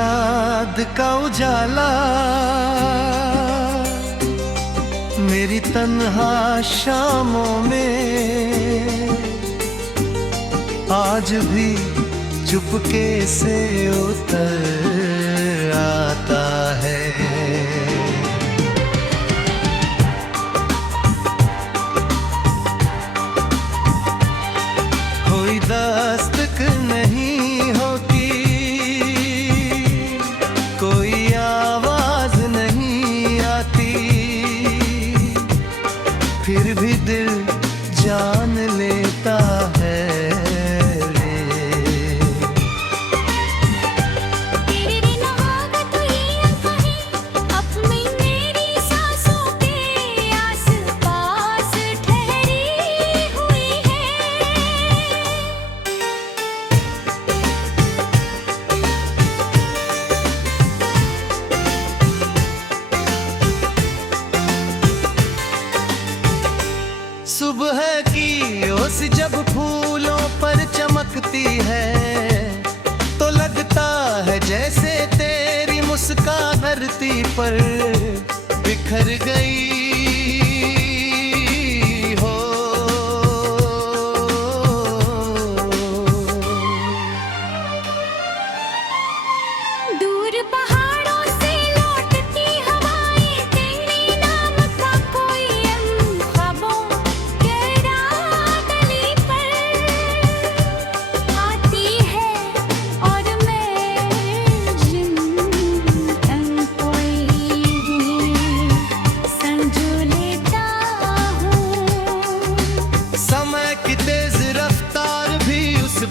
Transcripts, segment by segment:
याद का उजाला मेरी तन्हा शामों में आज भी चुपके से उतर आता है। कोई दस्तक नहीं होती, कोई आवाज नहीं आती, फिर भी दिल जान लेता है। सुबह की ओस जब फूलों पर चमकती है तो लगता है जैसे तेरी मुस्कान धरती पर बिखर गई हो। दूर पहाड़ों से लौटती हवाएं तेरे नाम का कोई ख्वाबों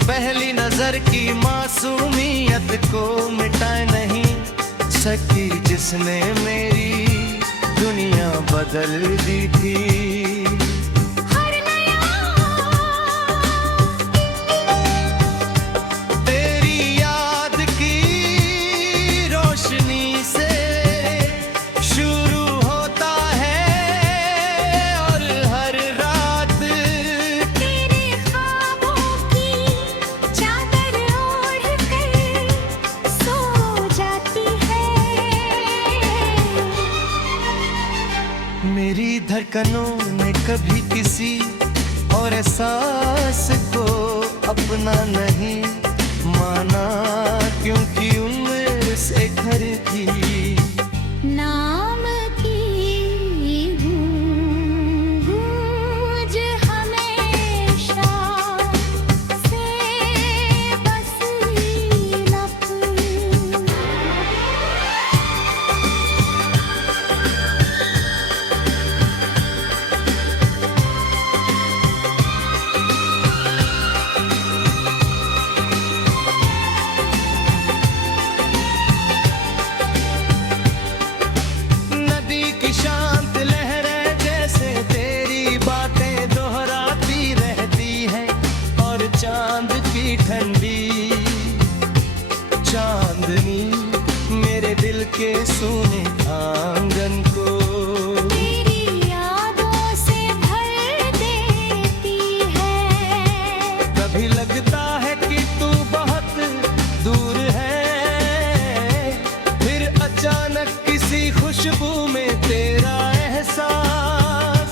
पहली नजर की मासूमियत को मिटा नहीं सकी जिसने मेरी दुनिया बदल दी थी। तेरी याद की रोशनी से शुरू होता है और हर रात तेरे ख्वाबों की चादर ओढ़ कर सो जाती है। मेरी धड़कनों ने कभी किसी और एहसास को अपना नहीं माना क्योंकि उम्र से घर की नाम की गूंज हमेशा से बसी नफरत। शांत लहरें जैसे तेरी बातें दोहराती रहती है और चांद की ठंडी चांदनी मेरे दिल के सूने आंगन को तेरी यादों से भर देती है। कभी लगता है कि तू बहुत दूर है, फिर अचानक किसी खुशबू में तेरा एहसास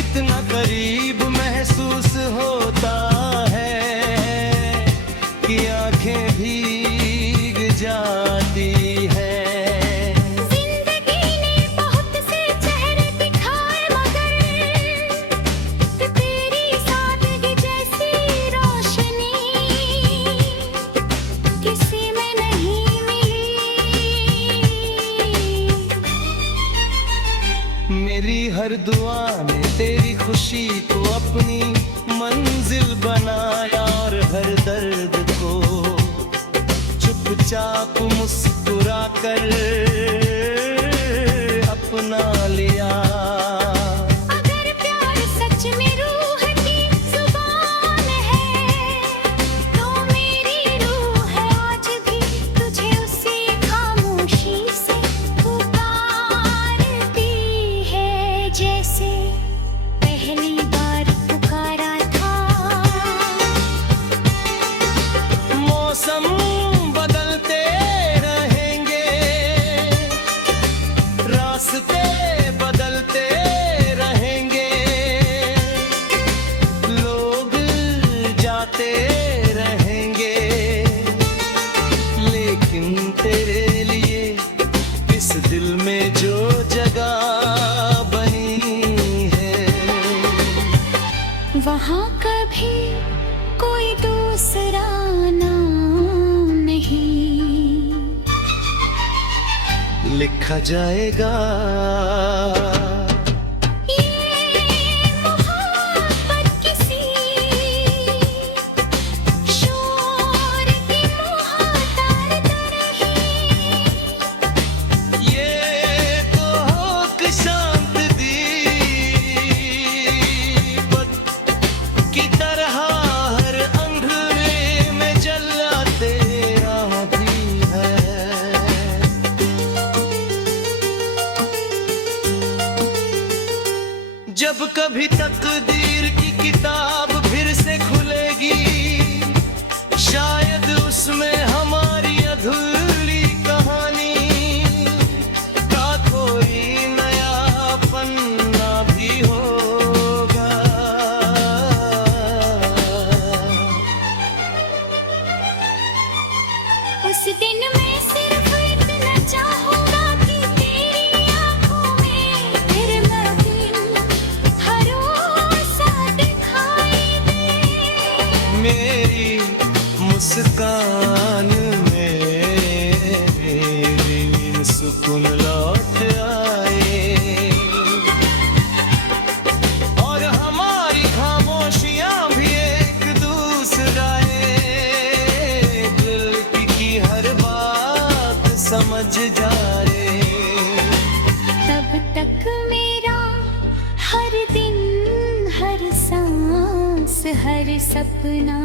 इतना करीब महसूस होता है कि आंखें भीग जाती है। जिंदगी ने बहुत से चेहरे दिखाए मगर तेरी सादगी जैसी रोशनी किसी में नहीं मिली। मेरी हर दुआ ने तेरी खुशी को अपनी मंजिल बनाया और हर दर्द को चुपचाप मुस्कुरा कर अपना लिया। अगर प्यार सच में रूह की जुबान है तो मेरी रूह है आज भी तुझे उसी खामोशी से पुकारती है जैसे पहली बार पुकारा था। मौसम बदलते रहे देखा जाएगा। ये मोहब्बत किसी शोर की मोहतार नहीं, ये तो होक शांत दीपक की तरह हर अंधेरे में जला तेरा भी है। जब कभी तकदीर की किताब फिर से खुलेगी, शायद उसमें हमारी अधूरी कहानी का कोई नया पन्ना भी होगा। उस दिन मैं सिर्फ इतना चाहूंगा कि तेरी आंखों में फिर मकीन भरोसा दिखाई दे। मेरी मुस्कान में सुकून लौट आए और हमारी खामोशियां भी एक दूसरे दिल की हर बात समझ जाए। तब तक मेरा हर दिन, हर सांस, हर सपना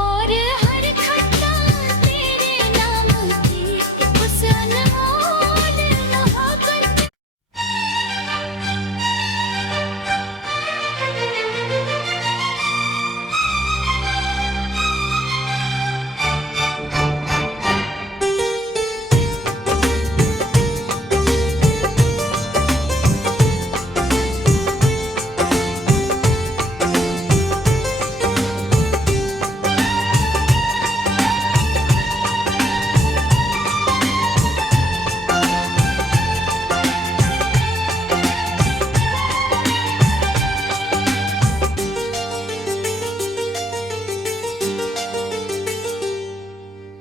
और हर खता तेरे नाम की उस अनमोल मोहब्बत।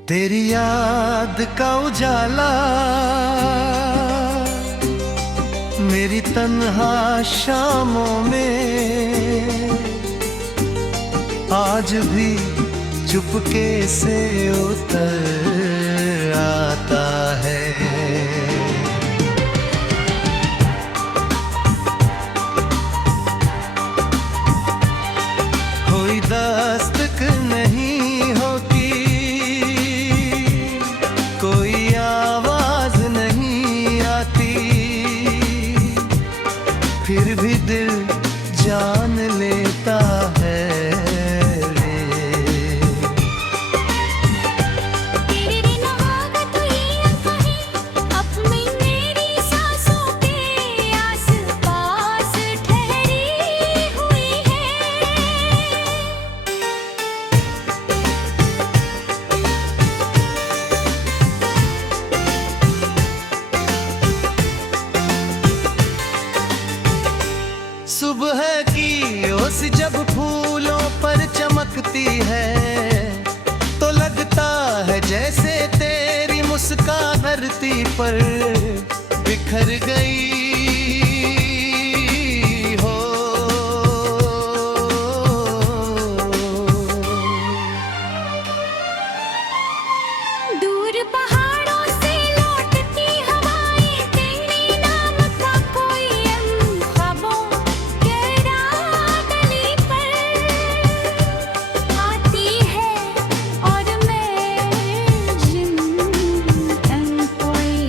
तेरी याद का उजाला मेरी तन्हा शामों में आज भी चुपके से उतर आता है। कोई दस्तक नहीं होती, कोई आवाज नहीं आती, फिर भी दिल जान लेता है रे। तेरे बिन होगा तो ये कहीं अपनी मेरी सांसों के आस-पास ठहरी हुई है। सुबह की ओस जब फूलों पर चमकती है तो लगता है जैसे तेरी मुस्कान धरती पर बिखर गई हो। दूर पहाड़ों से लौटती हवाएं तेरे नाम का कोई ख्वाबों के रातली पर आती है और मैं जिंदन कोई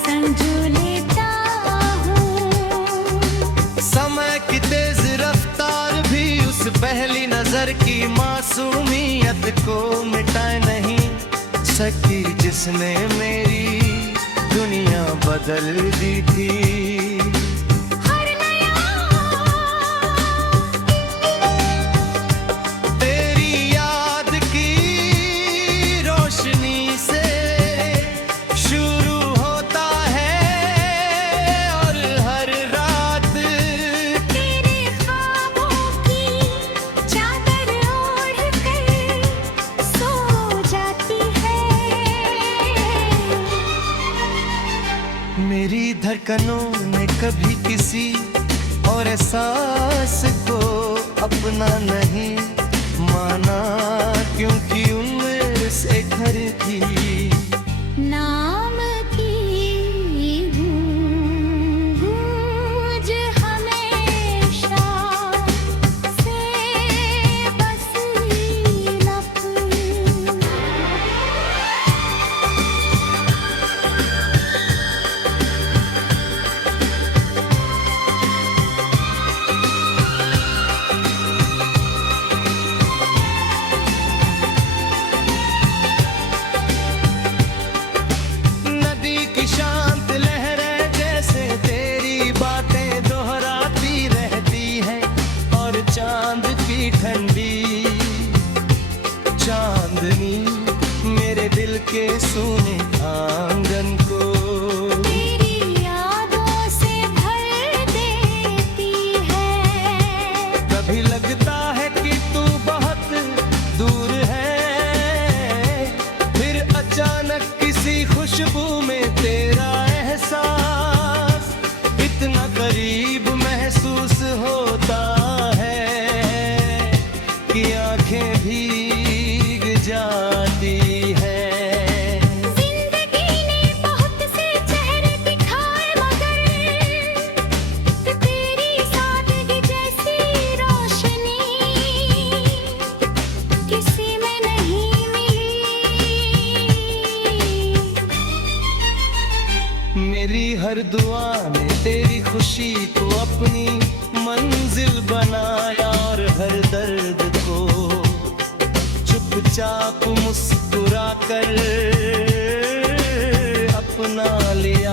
संजो लेता हूँ। समय की तेज रफ्तार भी उस पहली नजर की मासूमियत को मिटाए नहीं सकी जिसने मेरी दुनिया बदल दी थी। हर नया तेरी याद की रोशनी से शुरू होता है और हर रात तेरे ख्वाबों की चादर ओढ़ कर सो जाती है। मेरी धड़कनों ने कभी किसी और एहसास को अपना नहीं माना, क्योंकि उम्र से घर की नाम की गूंज हमेशा से बसी लफ्ज़। नदी की शांत लहरें जैसे तेरी बातें दोहराती रहती है, और चांद की ठंडी चांदनी मेरे दिल के सूने आंगन को तेरी यादों से भर देती है। कभी लगता है कि तू बहुत दूर है, फिर अचानक किसी खुशबू में तेरा एहसास इतना करीब महसूस होता है कि आंखें भीग जाती है। जिंदगी ने बहुत से चेहरे दिखाए, मगर तेरी सादगी जैसी रोशनी किसी में नहीं मिली। मेरी हर दुआ ने तेरी खुशी को अपनी मंजिल बनाया, और हर दर्द को चुपचाप मुस्कुरा कर अपना लिया।